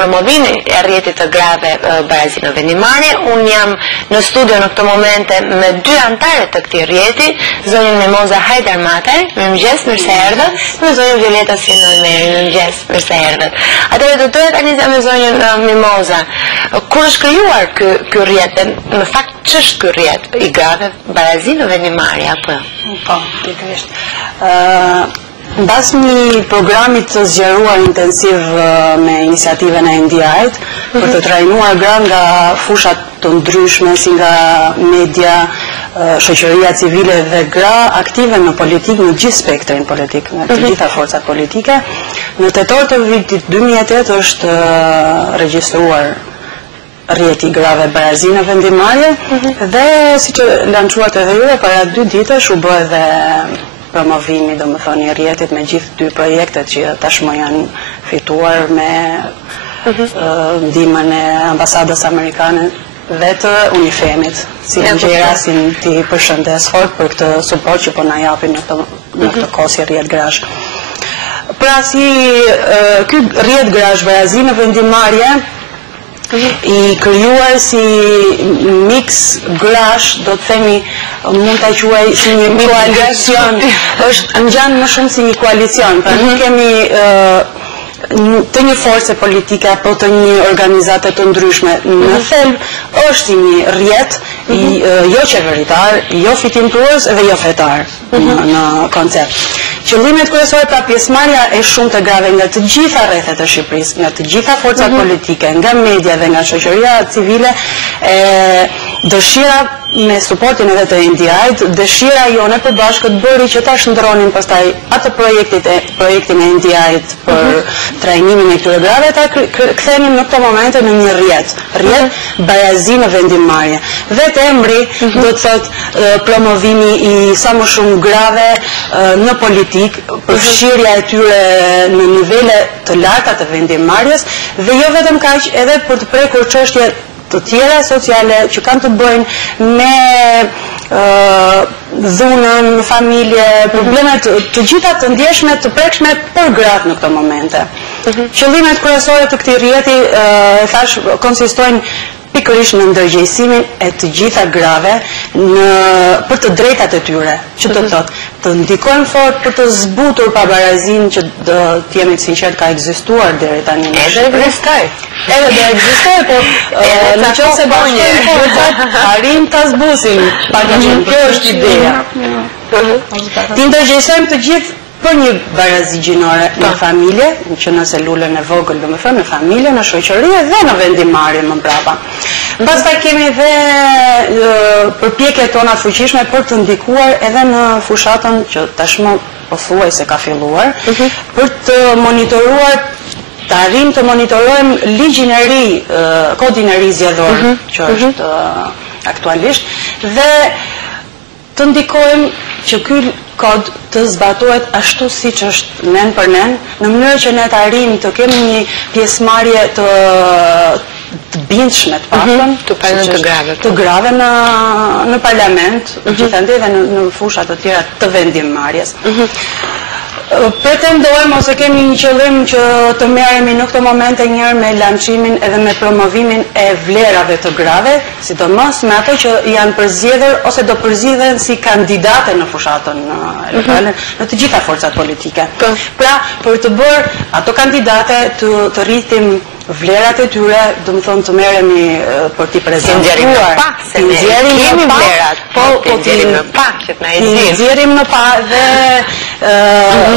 promovimin e rrjetit të grave barazino vendimare. Unë jam në studio në këtë momente me 2 anëtarë të këtij rrjeti, zonjën Mimoza Hajdar Mataj, mirëmëngjes, mirë se erdhët, dhe zonjën Violeta Sinoneri, mirëmëngjes, mirë se erdhët. Atëherë do doja tani me zonjën Mimoza. Kur është krijuar ky rrjet? Në fakt ç'është ky rrjet i grave barazino vendimare apo? Po, pikërisht. Mbas një programi të zgjeruar intensiv me iniciativën e NDI-t për të trajnuar gra nga fushat të ndryshme si nga media, shoqëria civile dhe gra aktive në politikë, në gjithë spektrin politik, në të gjitha forcat politike, në tetor të vitit 2008 është regjistruar rrjeti grave barazino vendimare dhe siç e lançuat edhe ju para 2 ditësh u bë edhe promovimi, do më thoni, i rrjetit me gjithë 2 projektet që tashmë janë fituar me ndihmën e ambasadës amerikane dhe të UNIFEM-it, si Gjera, si ti përshëndes fort për këtë suport që po na japin në këtë kohë si rrjet grash. Pra si ky rrjet grash barazino vendimare i krijuar si mix grash, do të themi, mund ta quaj si një koalicion, është ngjan më shumë si një koalicion, pra nuk kemi të një force politike apo të një organizate të ndryshme. Në thelb është si një rrjet jo qeveritar, jo fitimtues dhe jo fetar në koncept. Qëllimet kryesore pra pjesëmarrja e shumë të grave nga të gjitha rrethet e Shqipërisë, nga të gjitha forcat politike, nga media dhe nga shoqëria civile, dëshira me suportin edhe të NDI-t, dëshira jone përbashkët bëri që ta shndronin pastaj atë projektin e NDI-t për trajnimin e këtyre grave, ta kthenim në këto momente në një rrjet barazino vendimare. Vetë emri do të thotë promovimi i sa më shumë grave në politikë, përfshirja e tyre në nivele të larta të vendimarrjes dhe jo vetëm kaq, edhe për të prekur çështje të tjera sociale që kanë të bëjnë me dhunën, familje, problemet të gjitha të ndjeshme, të prekshme për gratë në këto momente. Qëllimet kryesore të këtij rrjeti, thash, konsistojnë pikërisht në ndërgjegjësimin e të gjitha grave për të drejtat e tyre, që do të thotë, të ndikojmë fort për të zbutur pabarazin që do të jemi të sinqert ka ekzistuar deri tani. Edhe ekzistoi. Edhe do ekzistoj, po në qoftë se bashkojmë forcat, arrim ta zbusim paktën. Kjo është ideja. Ti ndërgjegjësojmë të gjithë për një barazi gjinore në familje, që nëse lulen e vogël, do më thënë, në familje, në shoqëri dhe në vendimarrje më mbrapa. Pastaj kemi dhe përpjekjet tona fuqishme për të ndikuar edhe në fushatën që tashmë pothuaj se ka filluar, për të monitoruar, të arrim të monitorojmë ligjin e ri, kodin e ri zgjedhor, që është aktualisht, dhe të ndikojmë që ky kod të zbatohet ashtu siç është nen për nen, në mënyrë që ne të arrijmë të kemi një pjesëmarrje të bindshme të paktën, të grave në parlament, gjithandej dhe në fusha të tjera të vendimmarrjes. Pretendojmë ose kemi një qëllim që të merremi në këto momente njërë me lançimin edhe me promovimin e vlerave të grave, sidomos me ato që janë përzgjedhur ose do përzgjidhen si kandidate në fushatën lokale, në të gjitha forcat politike. Pra, për të bërë ato kandidate të rritim vlerat e tyre, do më thonë të merremi për t'i prezentuar. Të nxjerrim në pak, po t'i nxjerrim në pak dhe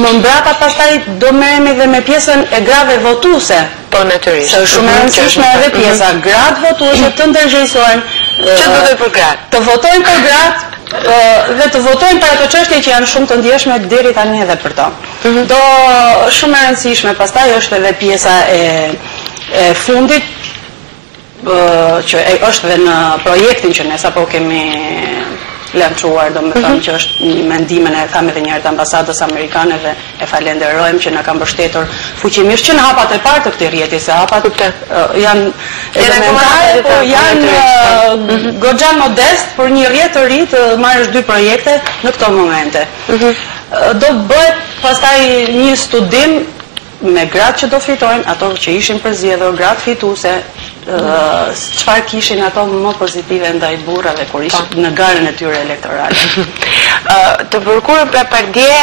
më mbrapa pastaj do merremi dhe me pjesën e grave votuese. Po natyrisht. Se shumë e rëndësishme edhe pjesa gratë votuese të ndërgjegjësohen. Çfarë do të për gratë? Të votojnë për gratë dhe të votojnë për ato çështje që janë shumë të ndjeshme deri tani edhe për to. Do shumë e rëndësishme pastaj është edhe pjesa e fundit që është dhe në projektin që ne sapo kemi lançuar, do më thënë që është një mendimin e thamë edhe një herë të ambasadës amerikane dhe e falenderojmë që na ka mbështetur fuqimisht që në hapat e parë të këtij rrjeti, se hapat janë elementare, po janë goxha modest për një rrjet të ri të marrësh 2 projekte në këto momente. Do bëhet pastaj një studim me gratë që do fitojnë, ato që ishin përzgjedhur, gratë fituese, çfarë kishin ato më pozitive ndaj burrave kur ishin në garën e tyre elektorale. Të përkurën pra për dje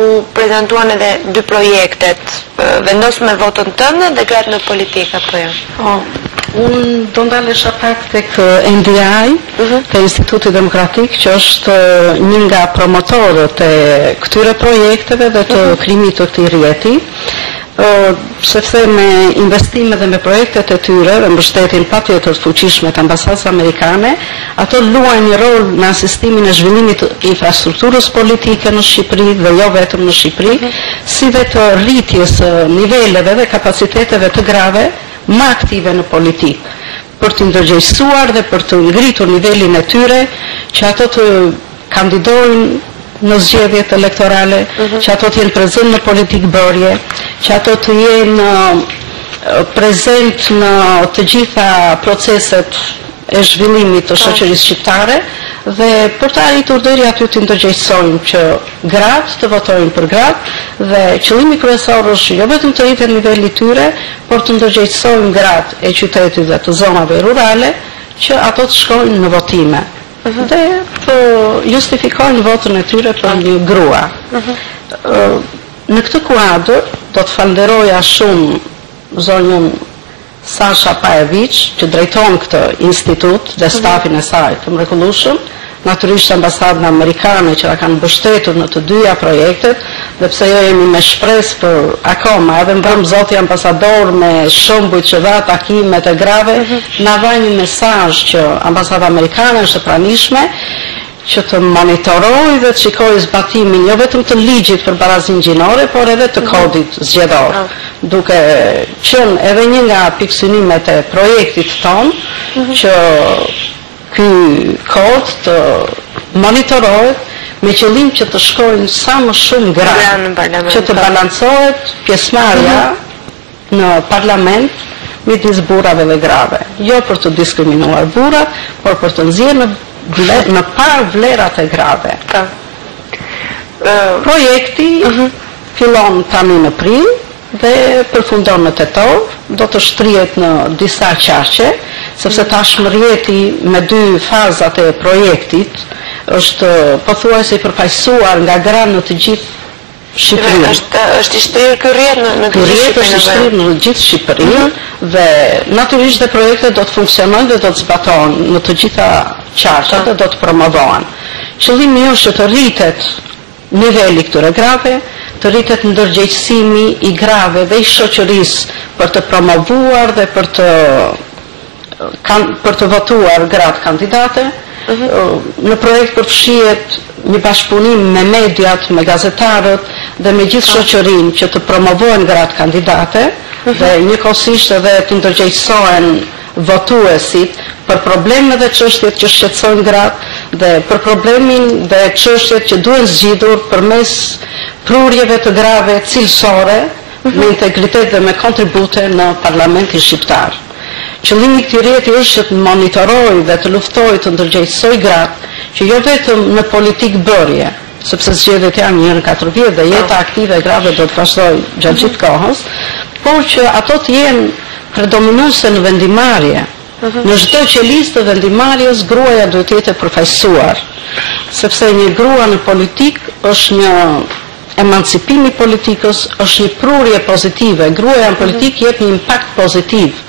u prezentuan edhe 2 projektet, vendosur me votën tënde dhe gratë në politikë, apo jo? Unë do ndalesha pak tek NDI, të Instituti Demokratik, që është një nga promotorët e këtyre projekteve dhe të krijimit të këtij rrjeti, sepse me investime dhe me projektet e tyre dhe mbështetjen patjetër të fuqishme të ambasadës amerikane, ato luajnë një rol në asistimin e zhvillimit të infrastrukturës politike në Shqipëri dhe jo vetëm në Shqipëri, si dhe të rritjes niveleve dhe kapaciteteve të grave më aktive në politikë, për të ndërgjegjësuar dhe për të ngritur nivelin e tyre, që ato të kandidojnë në zgjedhjet elektorale, që ato të jenë prezent në politikë bërje, që ato të jenë prezent në të gjitha proceset e zhvillimit të shoqërisë shqiptare, dhe për të arritur deri aty të ndërgjegjësojmë që gratë të votojnë për gratë, dhe qëllimi kryesor është jo vetëm të rritet niveli i tyre, por të ndërgjegjësojmë gratë e qytetit dhe të zonave rurale që ato të shkojnë në votime dhe të justifikojnë votën e tyre për një grua. Në këtë kuadër do të falenderoja shumë zonjën Sasha Pajevic, që drejton këtë institut dhe stafin e saj të mrekullueshëm, natyrisht ambasadën amerikane që kanë mbështetur në të dyja projektet, dhe pse jo jemi me shpresë për akoma, edhe mbërm zoti ambasador me shembuj që dha takimet e grave, na dha një mesazh që ambasada amerikane është e pranishme, që të monitoroj dhe të shikoj zbatimin jo vetëm të ligjit për barazinë gjinore, por edhe të kodit zgjedhor, duke qenë edhe një nga pikësynimet e projektit tonë, që ky kod të monitorohet me qëllim që të shkojnë sa më shumë gra, që të balancohet pjesëmarrja në parlament midis burrave dhe grave, jo për të diskriminuar burrat, por për të nxjerrë në par vlerat e grave. Projekti fillon tani në prill dhe përfundon në tetor, do të shtrihet në disa qaqe, sepse tashmë rrjeti me 2 fazat e projektit është pothuajse i përfaqësuar nga gra në të gjithë Shqipërinë. Është i shtrirë ky rrjet në të gjithë Shqipërinë. Është i shtrirë në gjithë Shqipërinë dhe natyrisht dhe projektet do të funksionojnë dhe do të zbatohen në të gjitha qaqet dhe do të promovohen. Qëllimi është që të rritet niveli këtyre grave, të rritet ndërgjegjësimi i grave dhe i shoqërisë për të promovuar dhe për të votuar gratë kandidate. Në projekt përfshihet një bashkëpunim me mediat, me gazetarët dhe me gjithë shoqërinë që të promovojnë gratë kandidate dhe njëkohësisht edhe të ndërgjegjësohen votuesit për problemet dhe çështjet që shqetësojnë gratë dhe për problemin dhe çështjet që duhen zgjidhur përmes prurjeve të grave cilësore me integritet dhe me kontribute në Parlamentin shqiptar. Qëllimi i këtij rrjeti është që të monitorojë dhe të luftojë të ndërgjegjësojë gratë që jo vetëm në politikë bërje, sepse zgjedhjet janë 1 në 4 vjet dhe jeta aktive e grave do të vazhdojë gjatë gjithë kohës, por që ato të jenë predominuese në vendimarrje. Në çdo qelistë të vendimarrjes gruaja duhet të jetë e përfaqësuar, sepse një grua në politikë është një emancipim i politikës, është një prurje pozitive. Gruaja në politikë jep një impakt pozitiv.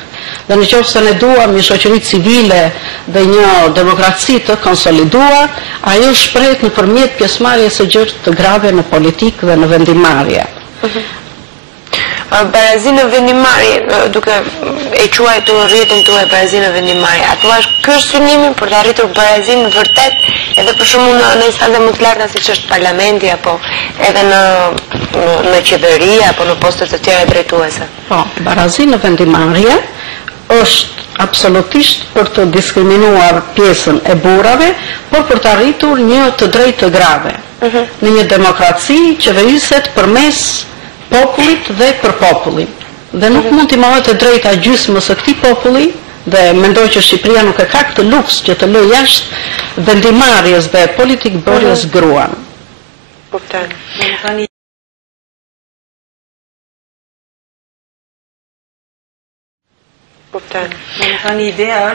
Dhe në qoftë se ne duam një shoqëri civile dhe një demokraci të konsoliduar, ajo shprehet nëpërmjet pjesëmarrjes së gjerë të grave në politikë dhe në vendimarrje. Barazinë në vendimarrje, duke e quajtur rrjetin tuaj barazinë në vendimarrje, a thua ky është synimi për të arritur barazinë vërtet edhe për shembull në instancë më të larta siç është parlamenti apo edhe në qeveri apo në poste të tjera drejtuese? Po, barazinë në vendimarrje është absolutisht për të diskriminuar pjesën e burrave, por për të arritur një të drejtë të grave. Në një demokraci qeveriset përmes popullit dhe për popullin. Dhe nuk mund t'i marrë të drejta gjysmës së këtij populli, dhe mendoj që Shqipëria nuk e ka këtë luks që të lëjë jashtë vendimarrjes dhe politikë bërjes gruan. Kuptoj. Kuptoj. Një idea